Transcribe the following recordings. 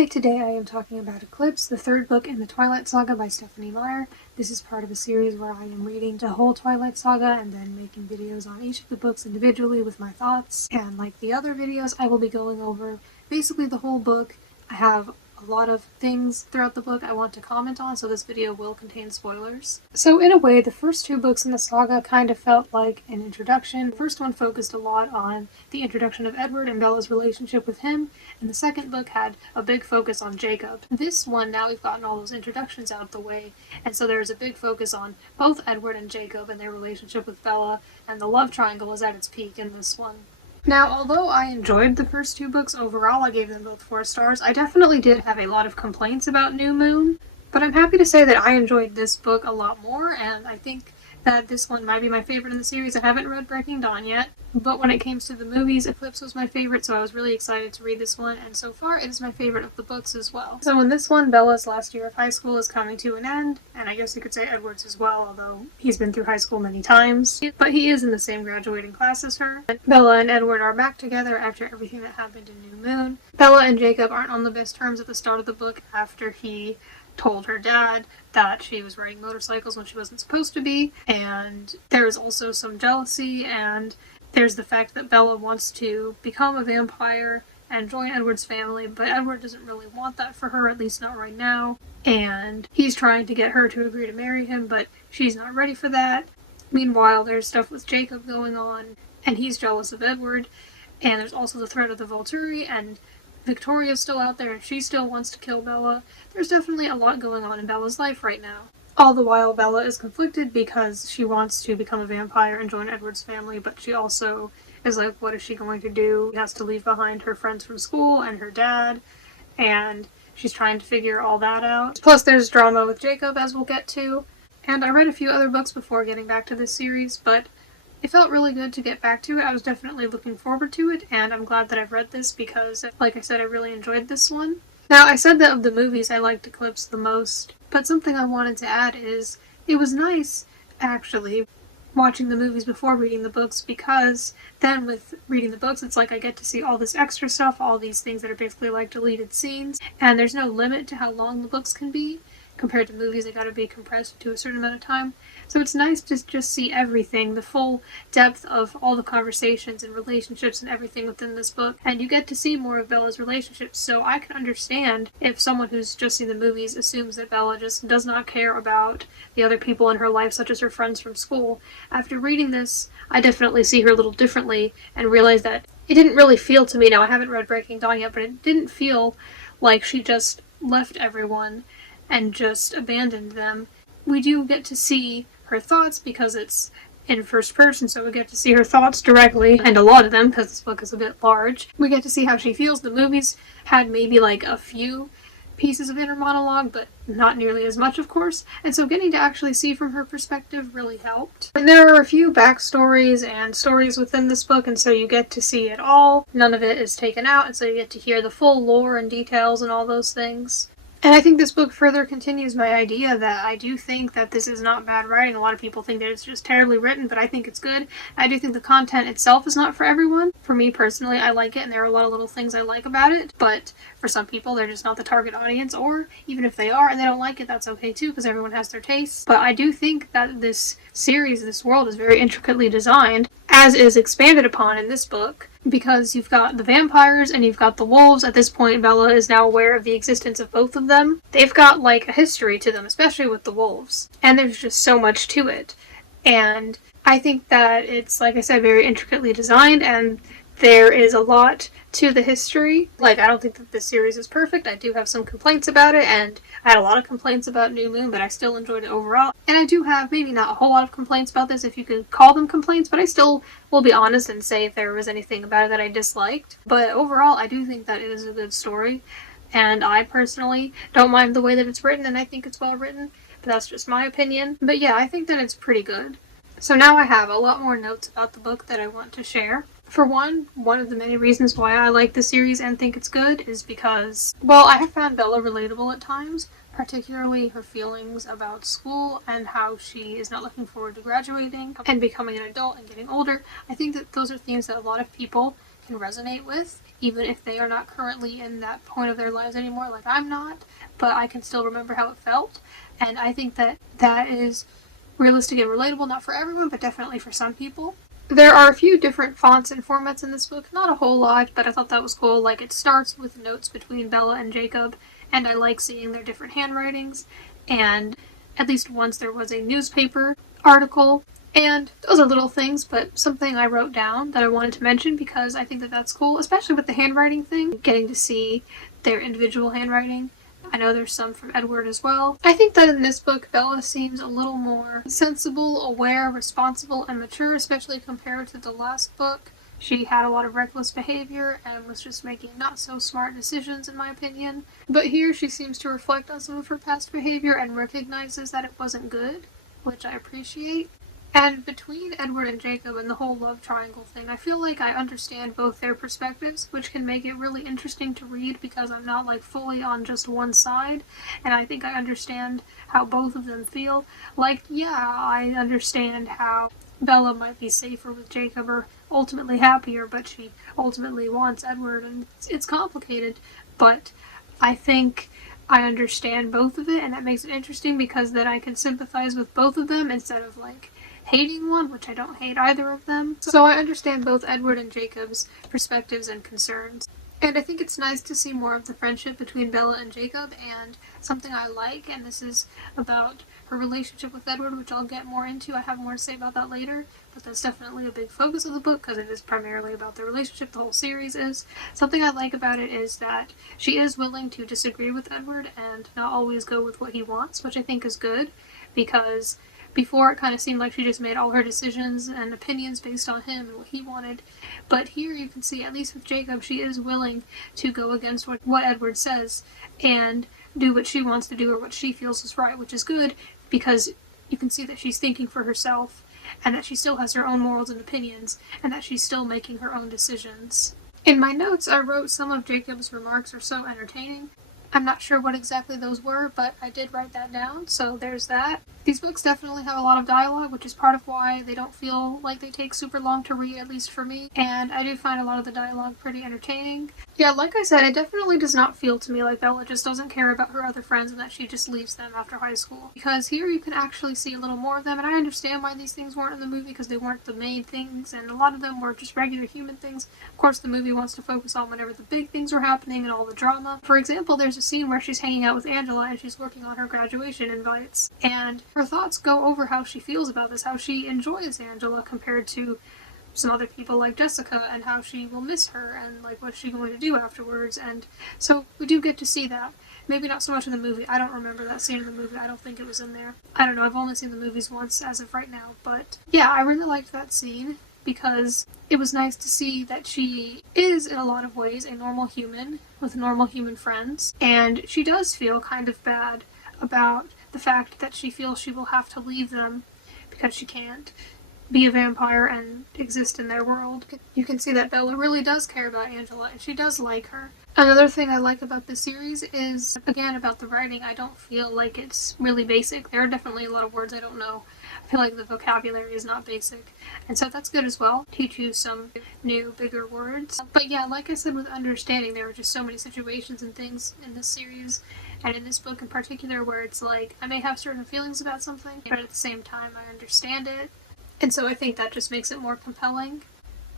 Hi, today I am talking about Eclipse, the third book in the Twilight saga by Stephanie Meyer. This is part of a series where I am reading the whole Twilight saga and then making videos on each of the books individually with my thoughts. And like the other videos, I will be going over basically the whole book. I have a lot of things throughout the book I want to comment on, so this video will contain spoilers. So in a way, the first two books in the saga kind of felt like an introduction. The first one focused a lot on the introduction of Edward and Bella's relationship with him, and the second book had a big focus on Jacob. This one, now we've gotten all those introductions out of the way, and so there's a big focus on both Edward and Jacob and their relationship with Bella, and the love triangle is at its peak in this one. Now, although I enjoyed the first two books overall, I gave them both 4 stars, I definitely did have a lot of complaints about New Moon, but I'm happy to say that I enjoyed this book a lot more, and I think that this one might be my favorite in the series. I haven't read Breaking Dawn yet, but when it came to the movies, Eclipse was my favorite, so I was really excited to read this one, and so far it is my favorite of the books as well. So in this one, Bella's last year of high school is coming to an end, and I guess you could say Edward's as well, although he's been through high school many times, but he is in the same graduating class as her. Bella and Edward are back together after everything that happened in New Moon. Bella and Jacob aren't on the best terms at the start of the book after he told her dad that she was riding motorcycles when she wasn't supposed to be, and there's also some jealousy, and there's the fact that Bella wants to become a vampire and join Edward's family, but Edward doesn't really want that for her, at least not right now, and he's trying to get her to agree to marry him, but she's not ready for that. Meanwhile, there's stuff with Jacob going on, and he's jealous of Edward, and there's also the threat of the Volturi, and Victoria's still out there and she still wants to kill Bella. There's definitely a lot going on in Bella's life right now. All the while, Bella is conflicted because she wants to become a vampire and join Edward's family, but she also is like, what is she going to do? She has to leave behind her friends from school and her dad, and she's trying to figure all that out. Plus there's drama with Jacob, as we'll get to. And I read a few other books before getting back to this series, but it felt really good to get back to it. I was definitely looking forward to it, and I'm glad that I've read this because, like I said, I really enjoyed this one. Now, I said that of the movies I liked Eclipse the most, but something I wanted to add is it was nice, actually, watching the movies before reading the books, because then with reading the books, it's like I get to see all this extra stuff, all these things that are basically like deleted scenes, and there's no limit to how long the books can be. Compared to movies, they gotta be compressed to a certain amount of time. So it's nice to just see everything, the full depth of all the conversations and relationships and everything within this book. And you get to see more of Bella's relationships, so I can understand if someone who's just seen the movies assumes that Bella just does not care about the other people in her life, such as her friends from school. After reading this, I definitely see her a little differently and realize that it didn't really feel to me, now I haven't read Breaking Dawn yet, but it didn't feel like she just left everyone and just abandoned them. We do get to see her thoughts because it's in first person, so we get to see her thoughts directly, and a lot of them because this book is a bit large. We get to see how she feels. The movies had maybe like a few pieces of inner monologue, but not nearly as much, of course, and so getting to actually see from her perspective really helped. And there are a few backstories and stories within this book, and so you get to see it all. None of it is taken out, and so you get to hear the full lore and details and all those things. And I think this book further continues my idea that I do think that this is not bad writing. A lot of people think that it's just terribly written, but I think it's good. I do think the content itself is not for everyone. For me personally, I like it, and there are a lot of little things I like about it, but for some people, they're just not the target audience, or even if they are and they don't like it, that's okay too, because everyone has their tastes. But I do think that this series, this world, is very intricately designed, as is expanded upon in this book, because you've got the vampires and you've got the wolves. At this point, Bella is now aware of the existence of both of them. They've got like a history to them, especially with the wolves, and there's just so much to it. And I think that it's, like I said, very intricately designed, and there is a lot to the history. Like, I don't think that this series is perfect. I do have some complaints about it, and I had a lot of complaints about New Moon, but I still enjoyed it overall. And I do have maybe not a whole lot of complaints about this, if you could call them complaints, but I still will be honest and say if there was anything about it that I disliked. But overall, I do think that it is a good story, and I personally don't mind the way that it's written, and I think it's well written, but that's just my opinion. But yeah, I think that it's pretty good. So now I have a lot more notes about the book that I want to share. For one of the many reasons why I like the series and think it's good is because, well, I have found Bella relatable at times, particularly her feelings about school and how she is not looking forward to graduating and becoming an adult and getting older. I think that those are themes that a lot of people can resonate with, even if they are not currently in that point of their lives anymore, like I'm not, but I can still remember how it felt. And I think that that is realistic and relatable, not for everyone, but definitely for some people. There are a few different fonts and formats in this book, not a whole lot, but I thought that was cool. Like, it starts with notes between Bella and Jacob, and I like seeing their different handwritings, and at least once there was a newspaper article, and those are little things, but something I wrote down that I wanted to mention because I think that that's cool, especially with the handwriting thing, getting to see their individual handwriting. I know there's some from Edward as well. I think that in this book, Bella seems a little more sensible, aware, responsible, and mature, especially compared to the last book. She had a lot of reckless behavior and was just making not so smart decisions, in my opinion. But here she seems to reflect on some of her past behavior and recognizes that it wasn't good, which I appreciate. And between Edward and Jacob and the whole love triangle thing, I feel like I understand both their perspectives, which can make it really interesting to read because I'm not like fully on just one side, and I think I understand how both of them feel. Like, yeah, I understand how Bella might be safer with Jacob or ultimately happier, but she ultimately wants Edward, and it's complicated, but I think I understand both of it, and that makes it interesting because then I can sympathize with both of them instead of like hating one, which I don't hate either of them. So I understand both Edward and Jacob's perspectives and concerns. And I think it's nice to see more of the friendship between Bella and Jacob, and something I like, and this is about her relationship with Edward, which I'll get more into. I have more to say about that later, but that's definitely a big focus of the book because it is primarily about their relationship. The whole series is. Something I like about it is that she is willing to disagree with Edward and not always go with what he wants, which I think is good because before, it kind of seemed like she just made all her decisions and opinions based on him and what he wanted. But here you can see, at least with Jacob, she is willing to go against what Edward says and do what she wants to do or what she feels is right, which is good because you can see that she's thinking for herself and that she still has her own morals and opinions and that she's still making her own decisions. In my notes, I wrote some of Jacob's remarks are so entertaining. I'm not sure what exactly those were, but I did write that down, so there's that. These books definitely have a lot of dialogue, which is part of why they don't feel like they take super long to read, at least for me, and I do find a lot of the dialogue pretty entertaining. Yeah, like I said, it definitely does not feel to me like Bella just doesn't care about her other friends and that she just leaves them after high school. Because here you can actually see a little more of them, and I understand why these things weren't in the movie because they weren't the main things, and a lot of them were just regular human things. Of course, the movie wants to focus on whenever the big things are happening and all the drama. For example, there's a scene where she's hanging out with Angela and she's working on her graduation invites, and her thoughts go over how she feels about this, how she enjoys Angela compared to some other people like Jessica, and how she will miss her and like what's she going to do afterwards. And so we do get to see that. Maybe not so much in the movie. I don't remember that scene in the movie. I don't think it was in there. I don't know. I've only seen the movies once as of right now. But yeah, I really liked that scene because it was nice to see that she is in a lot of ways a normal human with normal human friends. And she does feel kind of bad about the fact that she feels she will have to leave them because she can't be a vampire and exist in their world. You can see that Bella really does care about Angela and she does like her. Another thing I like about this series is, again, about the writing. I don't feel like it's really basic. There are definitely a lot of words I don't know. I feel like the vocabulary is not basic. And so that's good as well. Teach you some new, bigger words. But yeah, like I said with understanding, there are just so many situations and things in this series and in this book in particular where it's like, I may have certain feelings about something, but at the same time I understand it. And so I think that just makes it more compelling.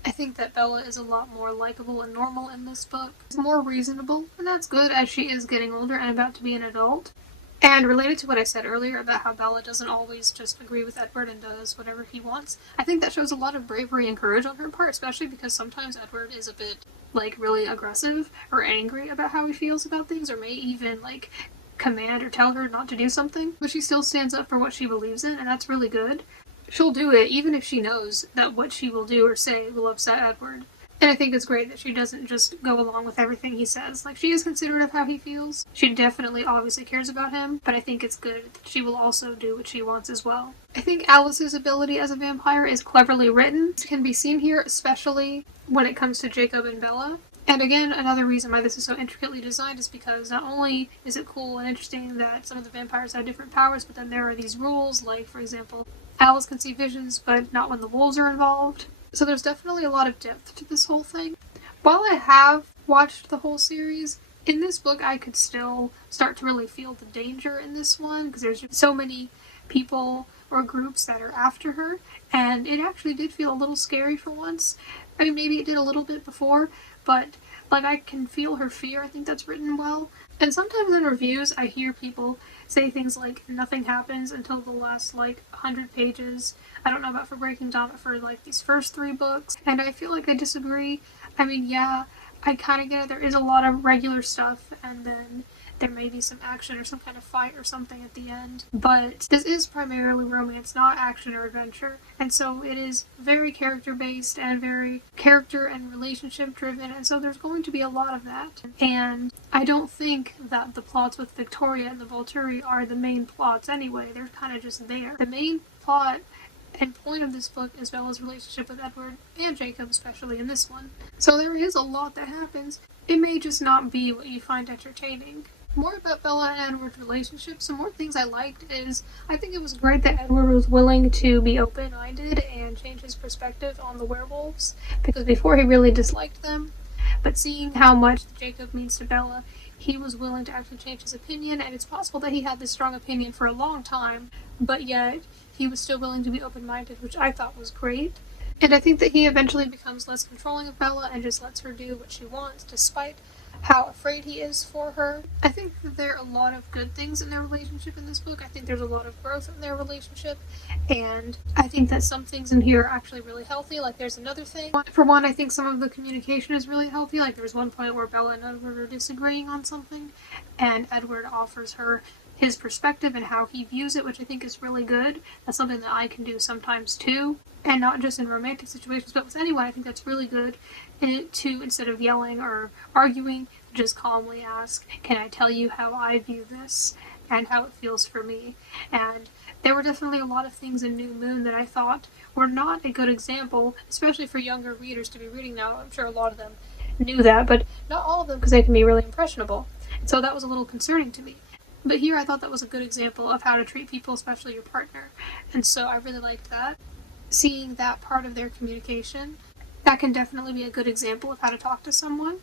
I think that Bella is a lot more likable and normal in this book. She's more reasonable, and that's good as she is getting older and about to be an adult. And related to what I said earlier about how Bella doesn't always just agree with Edward and does whatever he wants, I think that shows a lot of bravery and courage on her part, especially because sometimes Edward is a bit, like, really aggressive or angry about how he feels about things, or may even, like, command or tell her not to do something. But she still stands up for what she believes in, and that's really good. She'll do it even if she knows that what she will do or say will upset Edward. And I think it's great that she doesn't just go along with everything he says. Like, she is considerate of how he feels. She definitely obviously cares about him, but I think it's good that she will also do what she wants as well. I think Alice's ability as a vampire is cleverly written. It can be seen here, especially when it comes to Jacob and Bella. And again, another reason why this is so intricately designed is because not only is it cool and interesting that some of the vampires have different powers, but then there are these rules, like, for example, Alice can see visions, but not when the wolves are involved. So there's definitely a lot of depth to this whole thing. While I have watched the whole series, in this book I could still start to really feel the danger in this one because there's just so many people or groups that are after her, and it actually did feel a little scary for once. I mean, maybe it did a little bit before, but like I can feel her fear. I think that's written well. And sometimes in reviews I hear people say things like nothing happens until the last like 100 pages. I don't know about for Breaking Dawn, but for like these first 3 books, and I feel like I disagree. I mean, yeah, I kind of get it. There is a lot of regular stuff, and then there may be some action or some kind of fight or something at the end. But this is primarily romance, not action or adventure. And so it is very character based and very character and relationship driven. And so there's going to be a lot of that. And I don't think that the plots with Victoria and the Volturi are the main plots anyway. They're kind of just there. The main plot and point of this book is Bella's relationship with Edward and Jacob, especially in this one. So there is a lot that happens. It may just not be what you find entertaining. More about Bella and Edward's relationship, some more things I liked is I think it was great that Edward was willing to be open-minded and change his perspective on the werewolves, because before he really disliked them. But seeing how much Jacob means to Bella, he was willing to actually change his opinion, and it's possible that he had this strong opinion for a long time, but yet he was still willing to be open-minded, which I thought was great. And I think that he eventually becomes less controlling of Bella and just lets her do what she wants, despite how afraid he is for her. I think that there are a lot of good things in their relationship in this book. I think there's a lot of growth in their relationship, and I think that some things in here are actually really healthy. Like there's another thing. For one, I think some of the communication is really healthy. Like there's one point where Bella and Edward are disagreeing on something, and Edward offers her his perspective and how he views it, which I think is really good. That's something that I can do sometimes too, and not just in romantic situations, but with anyone. I think that's really good to, instead of yelling or arguing, just calmly ask, can I tell you how I view this and how it feels for me? And there were definitely a lot of things in New Moon that I thought were not a good example, especially for younger readers to be reading now. I'm sure a lot of them knew that, but not all of them, because they can be really impressionable. So that was a little concerning to me. But here I thought that was a good example of how to treat people, especially your partner. And so I really liked that. Seeing that part of their communication, that can definitely be a good example of how to talk to someone,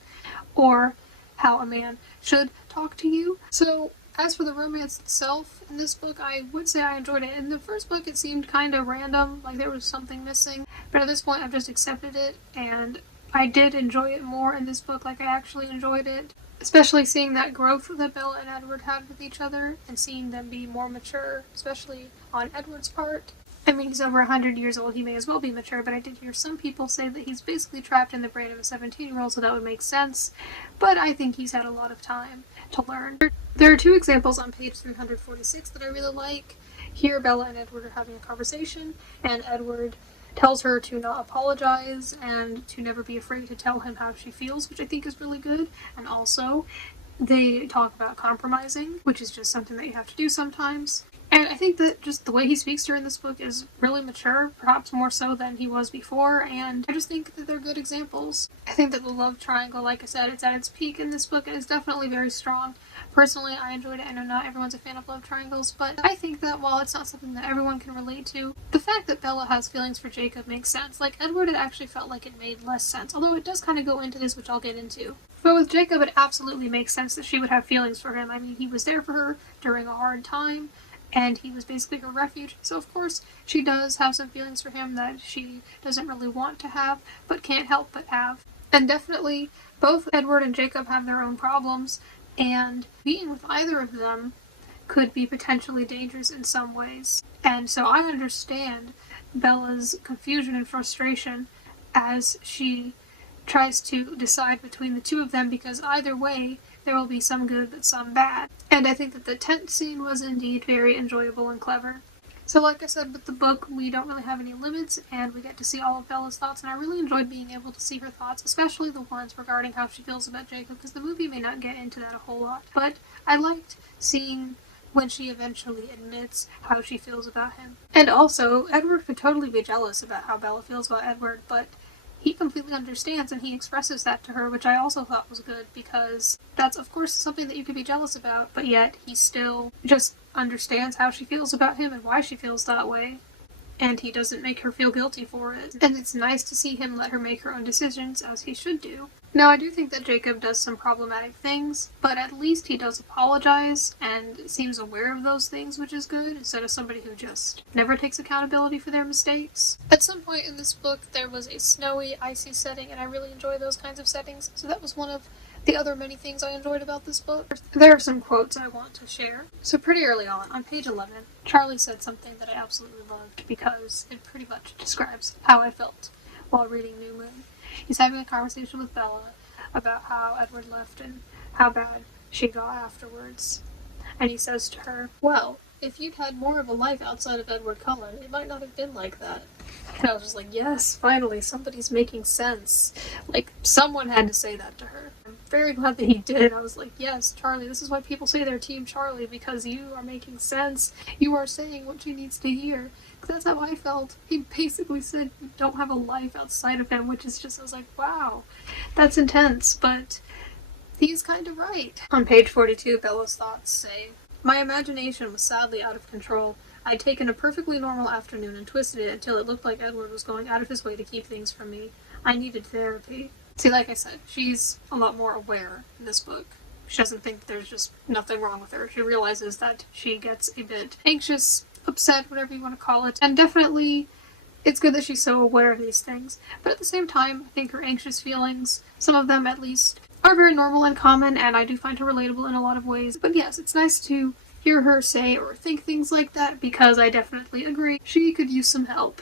or how a man should talk to you. So as for the romance itself in this book, I would say I enjoyed it. In the first book it seemed kind of random, like there was something missing. But at this point I've just accepted it, and I did enjoy it more in this book. Like I actually enjoyed it. Especially seeing that growth that Bella and Edward had with each other, and seeing them be more mature, especially on Edward's part. I mean, he's over 100 years old, he may as well be mature, but I did hear some people say that he's basically trapped in the brain of a 17-year-old, so that would make sense. But I think he's had a lot of time to learn. There are 2 examples on page 346 that I really like. Here, Bella and Edward are having a conversation, and Edward tells her to not apologize and to never be afraid to tell him how she feels, which I think is really good. And also, they talk about compromising, which is just something that you have to do sometimes. And I think that just the way he speaks to her in this book is really mature, perhaps more so than he was before, and I just think that they're good examples. I think that the love triangle, like I said, it's at its peak in this book and is definitely very strong. Personally, I enjoyed it. I know not everyone's a fan of love triangles, but I think that while it's not something that everyone can relate to, the fact that Bella has feelings for Jacob makes sense. Like Edward, it actually felt like it made less sense, although it does kind of go into this, which I'll get into. But with Jacob, it absolutely makes sense that she would have feelings for him. I mean, he was there for her during a hard time, and he was basically her refuge, so of course she does have some feelings for him that she doesn't really want to have, but can't help but have. And definitely, both Edward and Jacob have their own problems, and being with either of them could be potentially dangerous in some ways. And so I understand Bella's confusion and frustration as she tries to decide between the 2 of them, because either way, there will be some good but some bad. And I think that the tent scene was indeed very enjoyable and clever. So like I said, with the book, we don't really have any limits, and we get to see all of Bella's thoughts, and I really enjoyed being able to see her thoughts, especially the ones regarding how she feels about Jacob, because the movie may not get into that a whole lot. But I liked seeing when she eventually admits how she feels about him. And also, Edward could totally be jealous about how Bella feels about Edward, but he completely understands and he expresses that to her, which I also thought was good, because that's of course something that you could be jealous about, but yet he still just understands how she feels about him and why she feels that way. and he doesn't make her feel guilty for it. And it's nice to see him let her make her own decisions, as he should do. Now, I do think that Jacob does some problematic things, but at least he does apologize and seems aware of those things, which is good, instead of somebody who just never takes accountability for their mistakes. At some point in this book, there was a snowy, icy setting, and I really enjoy those kinds of settings, so that was one of the other many things I enjoyed about this book. There are some quotes I want to share. So pretty early on page 11, Charlie said something that I absolutely loved because it pretty much describes how I felt while reading New Moon. He's having a conversation with Bella about how Edward left and how bad she got afterwards. And he says to her, "Well, if you'd had more of a life outside of Edward Cullen, it might not have been like that." And I was just like, yes, finally, somebody's making sense. Like, someone had to say that to her. I'm very glad that he did. I was like, yes, Charlie, this is why people say they're Team Charlie, because you are making sense. You are saying what she needs to hear. Because that's how I felt. He basically said you don't have a life outside of him, which is just, I was like, wow, that's intense, but he's kind of right. On page 42, Bella's thoughts say, "My imagination was sadly out of control. I'd taken a perfectly normal afternoon and twisted it until it looked like Edward was going out of his way to keep things from me. I needed therapy." See, like I said, she's a lot more aware in this book. She doesn't think there's just nothing wrong with her. She realizes that she gets a bit anxious, upset, whatever you want to call it, and definitely it's good that she's so aware of these things. But at the same time, I think her anxious feelings, some of them at least, are very normal and common, and I do find her relatable in a lot of ways. But yes, it's nice to hear her say or think things like that, because I definitely agree she could use some help.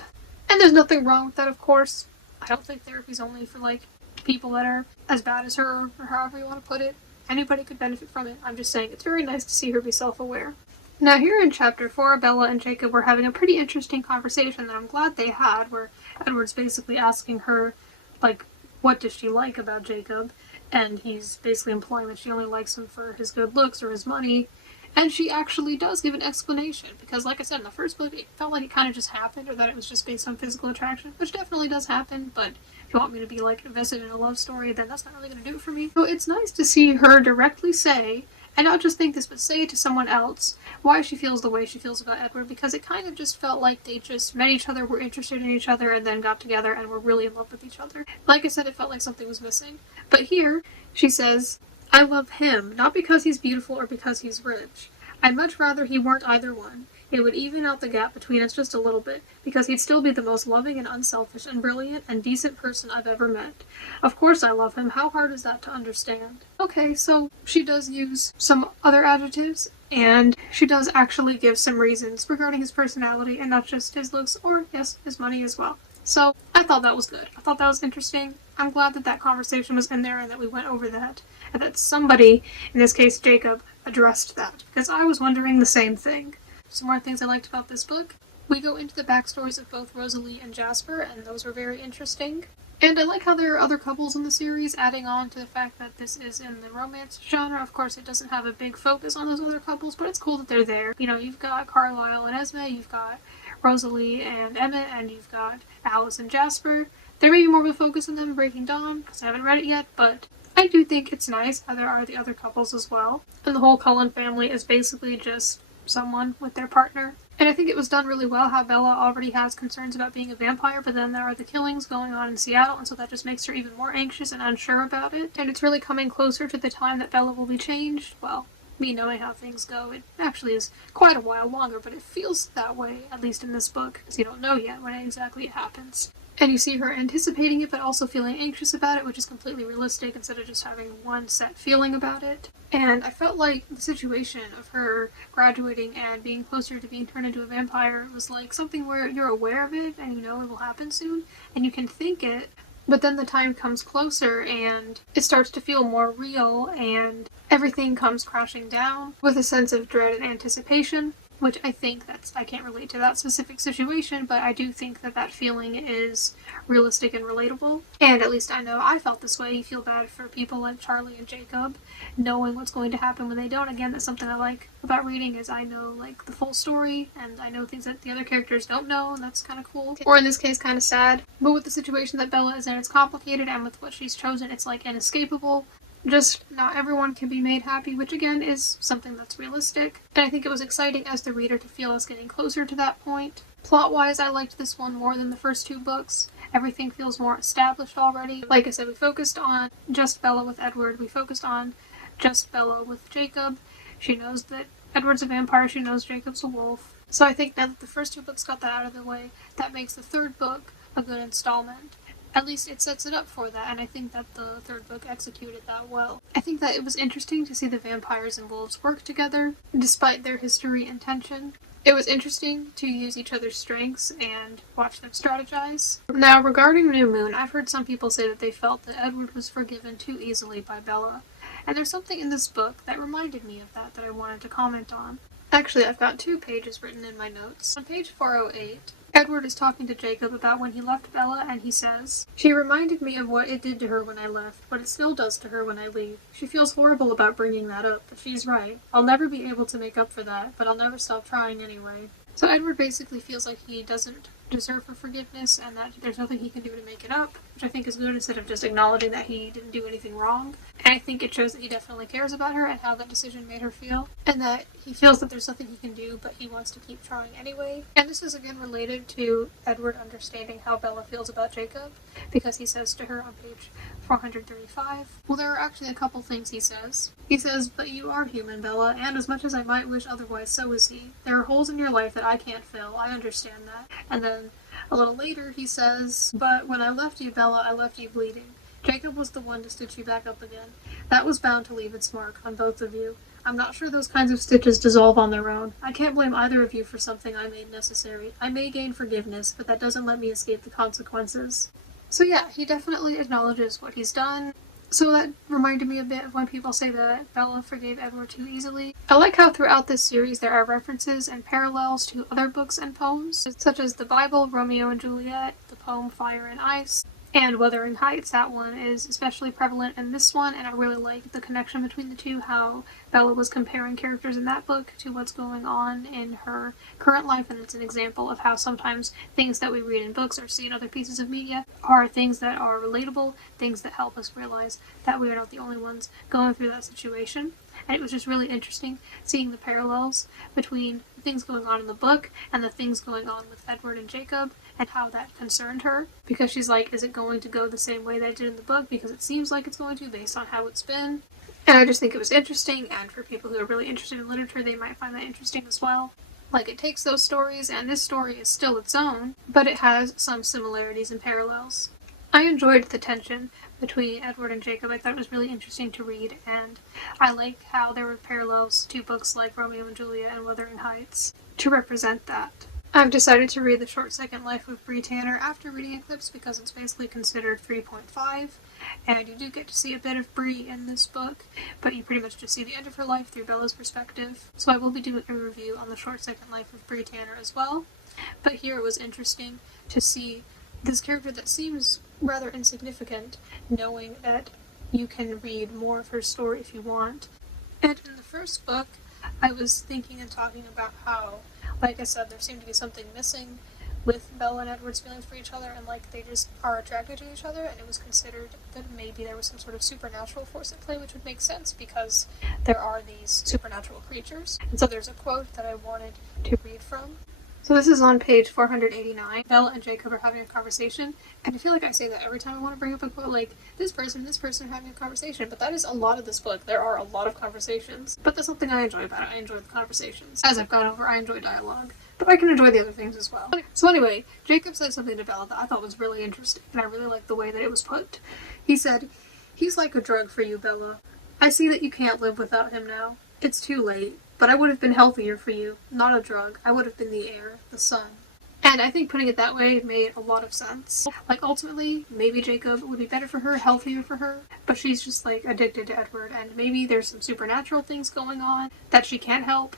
And there's nothing wrong with that, of course. I don't think therapy's only for, like, people that are as bad as her, or however you want to put it. Anybody could benefit from it. I'm just saying it's very nice to see her be self-aware. Now here in chapter 4, Bella and Jacob were having a pretty interesting conversation that I'm glad they had, where Edward's basically asking her, like, what does she like about Jacob? And he's basically implying that she only likes him for his good looks or his money. And she actually does give an explanation, because like I said in the first book, it felt like it kind of just happened, or that it was just based on physical attraction, which definitely does happen, but if you want me to be, like, invested in a love story, then that's not really going to do it for me. So it's nice to see her directly say, and not just think this, but say it to someone else, why she feels the way she feels about Edward, because it kind of just felt like they just met each other, were interested in each other, and then got together and were really in love with each other. Like I said, it felt like something was missing. But here, she says, "I love him, not because he's beautiful or because he's rich. I'd much rather he weren't either one. It would even out the gap between us just a little bit, because he'd still be the most loving and unselfish and brilliant and decent person I've ever met. Of course I love him. How hard is that to understand?" Okay, so she does use some other adjectives, and she does actually give some reasons regarding his personality and not just his looks, or, yes, his money as well. So I thought that was good. I thought that was interesting. I'm glad that that conversation was in there and that we went over that, and that somebody, in this case Jacob, addressed that, because I was wondering the same thing. Some more things I liked about this book. We go into the backstories of both Rosalie and Jasper, and those were very interesting. And I like how there are other couples in the series, adding on to the fact that this is in the romance genre. Of course, it doesn't have a big focus on those other couples, but it's cool that they're there. You know, you've got Carlisle and Esme, you've got Rosalie and Emmett, and you've got Alice and Jasper. There may be more of a focus on them in Breaking Dawn, because I haven't read it yet, but I do think it's nice how there are the other couples as well. And the whole Cullen family is basically just someone with their partner. And I think it was done really well how Bella already has concerns about being a vampire, but then there are the killings going on in Seattle, and so that just makes her even more anxious and unsure about it. And it's really coming closer to the time that Bella will be changed. Well, me knowing how things go, it actually is quite a while longer, but it feels that way, at least in this book, because you don't know yet when exactly it happens. And you see her anticipating it, but also feeling anxious about it, which is completely realistic instead of just having one set feeling about it. And I felt like the situation of her graduating and being closer to being turned into a vampire was like something where you're aware of it and you know it will happen soon, and you can think it, but then the time comes closer and it starts to feel more real and everything comes crashing down with a sense of dread and anticipation. Which I think I can't relate to that specific situation, but I do think that that feeling is realistic and relatable. And at least I know I felt this way. You feel bad for people like Charlie and Jacob, knowing what's going to happen when they don't. Again, that's something I like about reading, is I know, like, the full story, and I know things that the other characters don't know, and that's kind of cool. Or in this case, kind of sad. But with the situation that Bella is in, it's complicated, and with what she's chosen, it's, like, inescapable. Just not everyone can be made happy, which again is something that's realistic. And I think it was exciting as the reader to feel us getting closer to that point. Plot-wise, I liked this one more than the first two books. Everything feels more established already. Like I said, we focused on just Bella with Edward. We focused on just Bella with Jacob. She knows that Edward's a vampire. She knows Jacob's a wolf. So I think now that the first two books got that out of the way, that makes the third book a good installment. At least it sets it up for that, and I think that the third book executed that well. I think that it was interesting to see the vampires and wolves work together, despite their history and tension. It was interesting to use each other's strengths and watch them strategize. Now, regarding New Moon, I've heard some people say that they felt that Edward was forgiven too easily by Bella. And there's something in this book that reminded me of that I wanted to comment on. Actually, I've got 2 pages written in my notes. On page 408, Edward is talking to Jacob about when he left Bella, and he says, "She reminded me of what it did to her when I left, what it still does to her when I leave. She feels horrible about bringing that up, but she's right. I'll never be able to make up for that, but I'll never stop trying anyway." So Edward basically feels like he doesn't deserve her forgiveness and that there's nothing he can do to make it up, which I think is good instead of just acknowledging that he didn't do anything wrong. And I think it shows that he definitely cares about her and how that decision made her feel, and that he feels that there's nothing he can do, but he wants to keep trying anyway. And this is again related to Edward understanding how Bella feels about Jacob, because he says to her on page 435, well, there are actually a couple things he says. He says, "But you are human, Bella, and as much as I might wish otherwise, so is he. There are holes in your life that I can't fill. I understand that." And then a little later he says, "But when I left you, Bella, I left you bleeding. Jacob was the one to stitch you back up again. That was bound to leave its mark on both of you. I'm not sure those kinds of stitches dissolve on their own. I can't blame either of you for something I made necessary. I may gain forgiveness, but that doesn't let me escape the consequences." So yeah, he definitely acknowledges what he's done. So that reminded me a bit of when people say that Bella forgave Edward too easily. I like how throughout this series there are references and parallels to other books and poems, such as the Bible, Romeo and Juliet, the poem Fire and Ice, and Wuthering Heights. That one is especially prevalent in this one, and I really like the connection between the two, how Bella was comparing characters in that book to what's going on in her current life, and it's an example of how sometimes things that we read in books or see in other pieces of media are things that are relatable, things that help us realize that we are not the only ones going through that situation. And it was just really interesting seeing the parallels between the things going on in the book and the things going on with Edward and Jacob, and how that concerned her, because she's like, is it going to go the same way that it did in the book? Because it seems like it's going to, based on how it's been. And I just think it was interesting, and for people who are really interested in literature, they might find that interesting as well. Like, it takes those stories, and this story is still its own, but it has some similarities and parallels. I enjoyed the tension between Edward and Jacob. I thought it was really interesting to read, and I like how there were parallels to books like Romeo and Juliet and Wuthering Heights to represent that. I've decided to read The Short Second Life of Bree Tanner after reading Eclipse because it's basically considered 3.5, and you do get to see a bit of Bree in this book, but you pretty much just see the end of her life through Bella's perspective. So I will be doing a review on The Short Second Life of Bree Tanner as well, but here it was interesting to see this character that seems rather insignificant, knowing that you can read more of her story if you want. And in the first book, I was thinking and talking about how, like I said, there seemed to be something missing with Bella and Edward's feelings for each other, and like they just are attracted to each other, and it was considered that maybe there was some sort of supernatural force at play, which would make sense because there are these supernatural creatures. And so there's a quote that I wanted to read from. So this is on page 489. Bella and Jacob are having a conversation, and I feel like I say that every time I want to bring up a quote, like, this person are having a conversation, but that is a lot of this book. There are a lot of conversations, but that's something I enjoy about it. I enjoy the conversations. As I've gone over, I enjoy dialogue, but I can enjoy the other things as well. So anyway, Jacob said something to Bella that I thought was really interesting, and I really liked the way that it was put. He said, "He's like a drug for you, Bella. I see that you can't live without him now. It's too late. But I would have been healthier for you. Not a drug. I would have been the air, the sun." And I think putting it that way made a lot of sense. Like, ultimately, maybe Jacob would be better for her, healthier for her, but she's just, like, addicted to Edward, and maybe there's some supernatural things going on that she can't help,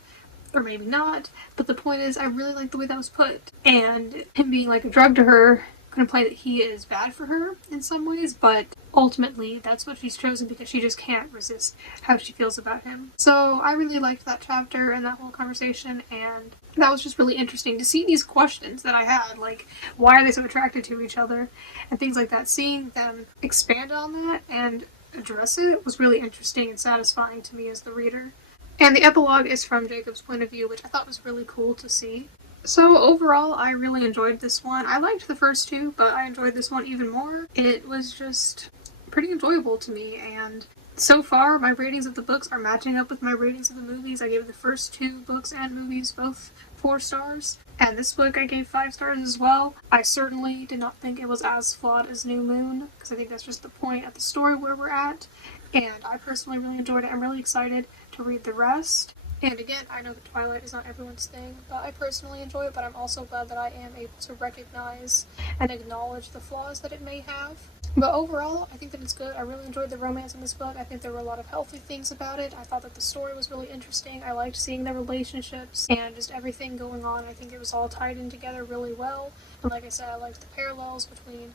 or maybe not, but the point is, I really like the way that was put. And him being, like, a drug to her could imply that he is bad for her in some ways, but ultimately that's what she's chosen because she just can't resist how she feels about him. So I really liked that chapter and that whole conversation, and that was just really interesting to see these questions that I had, like, why are they so attracted to each other and things like that, seeing them expand on that and address it was really interesting and satisfying to me as the reader. And the epilogue is from Jacob's point of view, which I thought was really cool to see. So overall, I really enjoyed this one. I liked the first two, but I enjoyed this one even more. It was just pretty enjoyable to me, and so far my ratings of the books are matching up with my ratings of the movies. I gave the first two books and movies both 4 stars, and this book I gave 5 stars as well. I certainly did not think it was as flawed as New Moon, because I think that's just the point of the story where we're at, and I personally really enjoyed it. I'm really excited to read the rest. And again, I know that Twilight is not everyone's thing, but I personally enjoy it, but I'm also glad that I am able to recognize and acknowledge the flaws that it may have. But overall, I think that it's good. I really enjoyed the romance in this book. I think there were a lot of healthy things about it. I thought that the story was really interesting. I liked seeing the relationships and just everything going on. I think it was all tied in together really well. And like I said, I liked the parallels between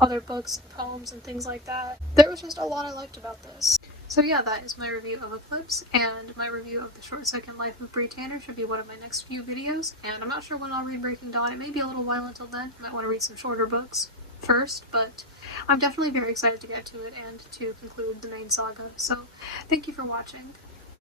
other books and poems and things like that. There was just a lot I liked about this. So yeah, that is my review of Eclipse, and my review of The Short Second Life of Bree Tanner should be one of my next few videos, and I'm not sure when I'll read Breaking Dawn. It may be a little while until then. I might want to read some shorter books first, but I'm definitely very excited to get to it and to conclude the main saga. So thank you for watching.